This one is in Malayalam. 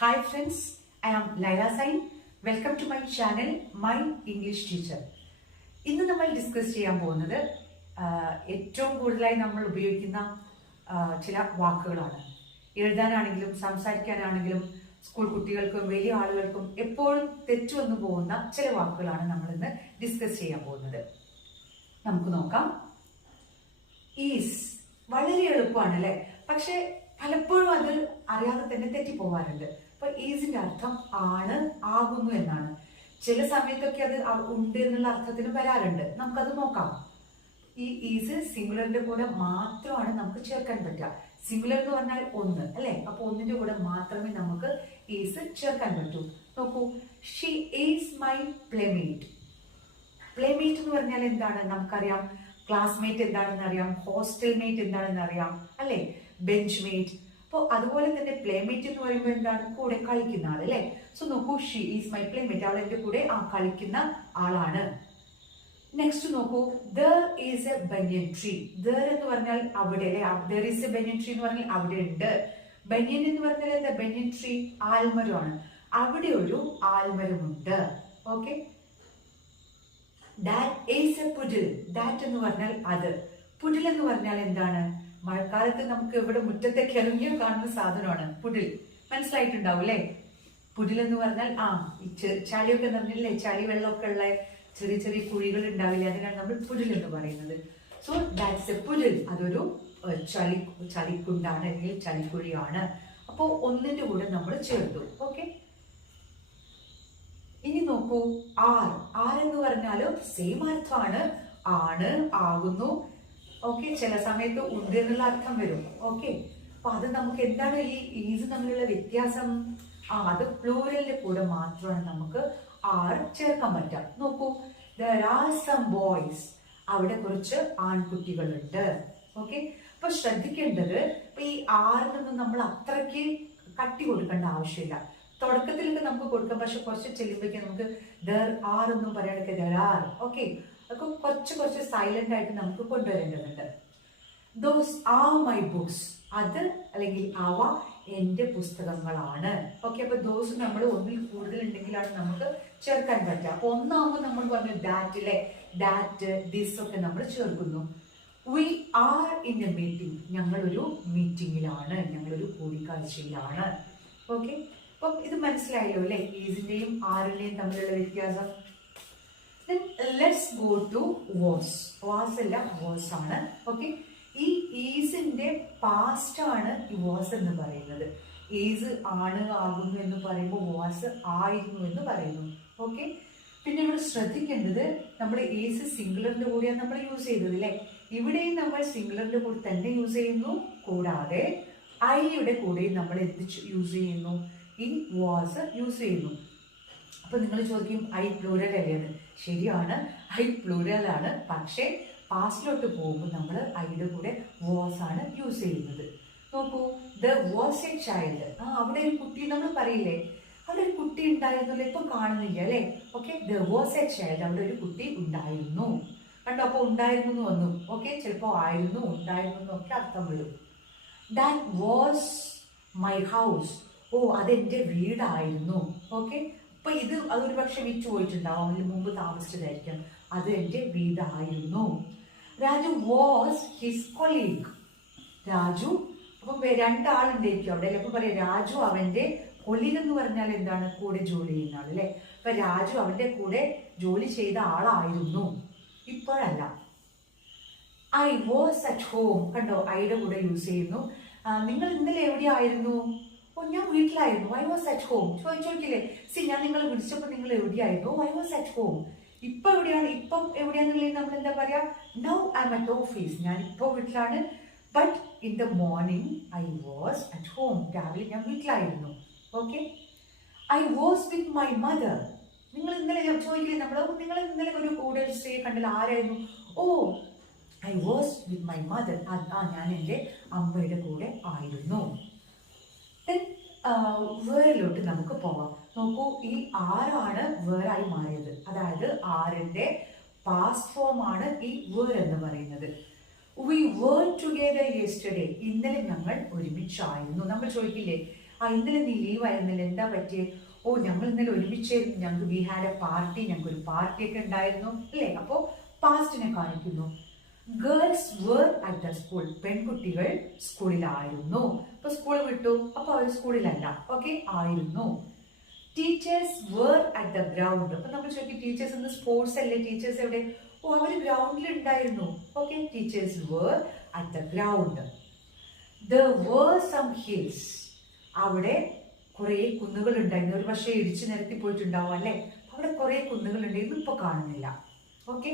Hi friends, I am Laila Sain. Welcome to my channel, My English Teacher. ഇന്ന് നമ്മൾ ഡിസ്കസ് ചെയ്യാൻ പോകുന്നത് ഏറ്റവും കൂടുതലായി നമ്മൾ ഉപയോഗിക്കുന്ന ചില വാക്കുകളാണ്. എഴുതാനാണെങ്കിലും സംസാരിക്കാനാണെങ്കിലും സ്കൂൾ കുട്ടികൾക്കും വലിയ ആളുകൾക്കും എപ്പോഴും തെറ്റുവന്നു പോകുന്ന ചില വാക്കുകളാണ് നമ്മൾ ഇന്ന് ഡിസ്കസ് ചെയ്യാൻ പോകുന്നത്. നമുക്ക് നോക്കാം. ഈസ് വളരെ എളുപ്പമാണ് അല്ലെ, പക്ഷെ പലപ്പോഴും അത് അറിയാതെ തന്നെ തെറ്റിപ്പോവാറുണ്ട്. അപ്പൊ ഈസിന്റെ അർത്ഥം ആണ്, ആകുന്നു എന്നാണ്. ചില സമയത്തൊക്കെ അത് ഉണ്ട് എന്നുള്ള അർത്ഥത്തിന് വരാറുണ്ട്. നമുക്കത് നോക്കാം. ഈ ഈസ് സിംഗുലറിന്റെ കൂടെ മാത്രമാണ് നമുക്ക് ചേർക്കാൻ പറ്റുക. സിംഗുലർ എന്ന് പറഞ്ഞാൽ ഒന്ന് അല്ലെ, അപ്പൊ ഒന്നിന്റെ കൂടെ മാത്രമേ നമുക്ക് ഈസ് ചേർക്കാൻ പറ്റൂ. നോക്കൂ, she is my playmate. Playmate എന്ന് പറഞ്ഞാൽ എന്താണ് നമുക്കറിയാം. ക്ലാസ്മേറ്റ് എന്താണെന്ന് അറിയാം, ഹോസ്റ്റൽ മേറ്റ് എന്താണെന്ന് അറിയാം അല്ലെ, ബെഞ്ച് മേറ്റ്. അപ്പോൾ അതുപോലെ തന്നെ പ്ലേമേറ്റ് എന്ന് പറയുമ്പോൾ എന്താണ്, കൂടെ കളിക്കുന്ന ആൾ അല്ലെ. സോ നോക്കൂ, ഷീ ഈസ് മൈ പ്ലേമേറ്റ്, അവൾ എന്റെ കൂടെ കളിക്കുന്ന ആളാണ്. നെക്സ്റ്റ് നോക്കൂ, there is A banian tree. There എന്ന് പറഞ്ഞാൽ അവിടെ അല്ലെ, there is A banian tree എന്ന് പറഞ്ഞാൽ അവിടെ ഉണ്ട്. ബനിയൻ എന്ന് പറഞ്ഞാൽ എന്താ, ബനിയൻ ട്രീ ആൽമരമാണ്, അവിടെ ഒരു ആൽമരമുണ്ട്. Okay, that is a puddle. That എന്ന് പറഞ്ഞാൽ അത്. പുഡിൽ എന്ന് പറഞ്ഞാൽ എന്താണ്, മഴക്കാലത്ത് നമുക്ക് ഇവിടെ മുറ്റത്തേക്ക് ഇറങ്ങി കാണുന്ന സാധനമാണ് പുഡിൽ. മനസ്സിലായിട്ടുണ്ടാവും അല്ലെ. പുഡിൽ എന്ന് പറഞ്ഞാൽ ചളിയൊക്കെ നിറഞ്ഞില്ലേ, ചളി വെള്ളമൊക്കെ ഉള്ള ചെറിയ ചെറിയ കുഴികൾ ഉണ്ടാവില്ലേ, അതിനാണ് നമ്മൾ പുഡിൽ എന്ന് പറയുന്നത്. So that's a puddle. അതൊരു ചളിക്കുണ്ടാണ് അല്ലെങ്കിൽ ചളിക്കുഴിയാണ്. അപ്പോ ഒന്നിന്റെ കൂടെ നമ്മൾ ചേർത്തു. ഓക്കെ, ഇനി നോക്കൂ, ആർ എന്ന് പറഞ്ഞാലും സെയിം അർത്ഥമാണ്, ആണ്, ആകുന്നു. ഓക്കെ, ചില സമയത്ത് ഉണ്ട് എന്നുള്ള അർത്ഥം വരും. ഓക്കെ, അപ്പൊ അത് നമുക്ക് എന്താണ് ഈ ഈസ് തമ്മിലുള്ള വ്യത്യാസം? അത് പ്ലൂറലിന്റെ കൂടെ മാത്രമാണ് നമുക്ക് ആർ ചേർക്കാൻ പറ്റുക. നോക്കൂ, there are some boys. അവിടെ കുറച്ച് ആൺകുട്ടികളുണ്ട്. ഓക്കെ, അപ്പൊ ശ്രദ്ധിക്കേണ്ടത്, ഇപ്പൊ ഈ ആറിനൊന്നും നമ്മൾ അത്രയ്ക്ക് കട്ടി കൊടുക്കേണ്ട ആവശ്യമില്ല. തുടക്കത്തിലൊക്കെ നമുക്ക് കൊടുക്കാം, പക്ഷെ കുറച്ച് ചെല്ലുമ്പോഴേക്കും നമുക്ക് ദർ ആർ ഒന്നും പറയാനൊക്കെ ദർ ആർ. ഓക്കെ, അതൊക്കെ കുറച്ച് സൈലന്റ് ആയിട്ട് നമുക്ക് കൊണ്ടുവരേണ്ടതുണ്ട്. Those are my books. അത് അല്ലെങ്കിൽ അവ എന്റെ പുസ്തകങ്ങളാണ്. ഓക്കെ, അപ്പൊ ദോസ് നമ്മൾ ഒന്നിൽ കൂടുതൽ ഉണ്ടെങ്കിലാണ് നമുക്ക് ചേർക്കാൻ പറ്റുക. അപ്പൊ ഒന്നാകുമ്പോൾ നമ്മൾ പറഞ്ഞു ദാറ്റ് അല്ലെ, ദാറ്റ്, ദിസ് ഒക്കെ നമ്മൾ ചേർക്കുന്നു. We are in a meeting. ഞങ്ങളൊരു മീറ്റിംഗിലാണ്, ഞങ്ങളൊരു കൂടിക്കാഴ്ചയിലാണ്. ഓക്കെ, അപ്പം ഇത് മനസ്സിലായല്ലോ അല്ലെ, ഈസിന്റെയും ആറിന്റെയും തമ്മിലുള്ള വ്യത്യാസം. Then let's go to was. Was അല്ല, was ആണ്. ഓക്കെ, ഈ ഈസിന്റെ പാസ്റ്റ് ആണ് ഈ was എന്ന് പറയുന്നത്. ഈസ് ആണ്, ആകുന്നു എന്ന് പറയുമ്പോൾ വാസ് ആയിരുന്നു എന്ന് പറയുന്നു. ഓക്കെ, പിന്നെ ഇവിടെ ശ്രദ്ധിക്കേണ്ടത്, നമ്മൾ ഈസ് സിംഗുലറിന്റെ കൂടെയാണ് നമ്മൾ യൂസ് ചെയ്തത് അല്ലെ. ഇവിടെയും നമ്മൾ സിംഗുലറിന്റെ കൂടെ തന്നെ യൂസ് ചെയ്യുന്നു, കൂടാതെ ഐയുടെ കൂടെയും നമ്മൾ എന്ത് യൂസ് ചെയ്യുന്നു, ഈ വാസ് യൂസ് ചെയ്യുന്നു. അപ്പൊ നിങ്ങൾ ചോദിക്കും ഐ പ്ലൂറൽ അല്ലേന്ന്. ശരിയാണ്, ഐ പ്ലൂറൽ ആണ്, പക്ഷേ പാസ്റ്റിലോട്ട് പോകുമ്പോൾ നമ്മൾ ഐയുടെ കൂടെ വാസ് ആണ് യൂസ് ചെയ്യുന്നത്. നോക്കൂ, ദ വാസ് എ ചൈൽഡ്. അവിടെ ഒരു കുട്ടി നമ്മൾ പറയില്ലേ, അവിടെ ഒരു കുട്ടി ഉണ്ടായിരുന്നല്ലോ, ഇപ്പൊ കാണുന്നില്ല അല്ലെ. Okay, the was A child, അവിടെ ഒരു കുട്ടി ഉണ്ടായിരുന്നു. കണ്ടോ, അപ്പൊ ഉണ്ടായിരുന്നു എന്ന് വന്നു. ഓക്കെ, ചിലപ്പോ ആയിരുന്നു, ഉണ്ടായിരുന്നു എന്നൊക്കെ അർത്ഥം വരും. That was my house. അതെന്റെ വീടായിരുന്നു. ഓക്കെ, അപ്പൊ അതൊരു പക്ഷെ വിറ്റു പോയിട്ടുണ്ടാവും, അതിന് മുമ്പ് താമസിച്ചതായിരിക്കും. അത് എന്റെ വീടായിരുന്നു. Raju was his colleague. Raju, അപ്പം രണ്ടാളുണ്ടായിരിക്കും അവിടെ അല്ലെ. അപ്പൊ പറയാം രാജു അവന്റെ കൊളീഗ് എന്ന് പറഞ്ഞാൽ എന്താണ്, കൂടെ ജോലി ചെയ്യുന്ന ആൾ അല്ലെ. അപ്പൊ രാജു അവന്റെ കൂടെ ജോലി ചെയ്ത ആളായിരുന്നു, ഇപ്പോഴല്ല. I was at home. കണ്ടോ, ഐയുടെ കൂടെ യൂസ് ചെയ്യുന്നു. നിങ്ങൾ ഇന്നലെ എവിടെയായിരുന്നു? ഞാൻ വീട്ടിലായിരുന്നു. I was at home. ചോദിക്കില്ലേ, ഞാൻ നിങ്ങൾ വിളിച്ചപ്പോൾ നിങ്ങൾ എവിടെയായിരുന്നു? I was at home. ഇപ്പൊ എവിടെയാണ്, ഇപ്പം എവിടെയാന്നുള്ളത് നമ്മൾ എന്താ പറയാ, now I am at office. ഞാൻ ഇപ്പൊ വീട്ടിലാണ്. But in the morning I was at home. രാവിലെ ഞാൻ വീട്ടിലായിരുന്നു. Okay, I was with my mother. നിങ്ങൾ ഇന്നലെ ചോദിക്കില്ലേ, നിങ്ങൾ ഇന്നലെ ഒരു കൂടെ സ്ത്രീയെ കണ്ടില്ല, ആരായിരുന്നു? I was with my mother. ഞാൻ എൻ്റെ അമ്മയുടെ കൂടെ ആയിരുന്നു. വേറിലോട്ട് നമുക്ക് പോവാം. നോക്കൂ, ഈ ആറാണ് വേറായി മാറിയത്. അതായത് ആറിന്റെ പാസ്റ്റ് ഫോം ആണ് ഈ വേർ എന്ന് പറയുന്നത്. We were together yesterday. ഇന്നലെ ഞങ്ങൾ ഒരുമിച്ചായിരുന്നു. നമ്മൾ ചോദിക്കില്ലേ, ഇന്നലെ നീ ലീവ് ആയിരുന്നില്ല, എന്താ പറ്റിയേ? ഓ, ഞങ്ങൾ ഇന്നലെ ഒരുമിച്ചായിരുന്നു, ഞങ്ങൾക്ക് വി ഹാഡ് എ പാർട്ടി, ഞങ്ങൾക്ക് ഒരു പാർട്ടിയൊക്കെ ഉണ്ടായിരുന്നു അല്ലേ. അപ്പോൾ പാസ്റ്റിനെ കാണിക്കുന്നു. Girls were at the school, പെൺകുട്ടികൾ സ്കൂളിലായിരുന്നു. അപ്പൊ സ്കൂൾ വിട്ടു, അപ്പൊ അവർ സ്കൂളിലല്ല. ഓക്കെ, ആയിരുന്നു. Teachers were at the ground. അപ്പൊ നമ്മൾ ചോദിക്കും ടീച്ചേഴ്സ് ഇന്ന് സ്പോർട്സ് അല്ലേ, ടീച്ചേഴ്സ് എവിടെ? ഓ, അവർ ഗ്രൗണ്ടിൽ ഉണ്ടായിരുന്നു. Okay, teachers were at the ground. There were some hills. അവിടെ കുറെ കുന്നുകൾ ഉണ്ടായിരുന്നു. ഒരു പക്ഷേ ഇടിച്ചു നിരത്തി പോയിട്ടുണ്ടാവും അല്ലെ. അവിടെ കുറെ കുന്നുകൾ ഉണ്ടായിരുന്നു, ഇപ്പൊ കാണുന്നില്ല. ഓക്കെ,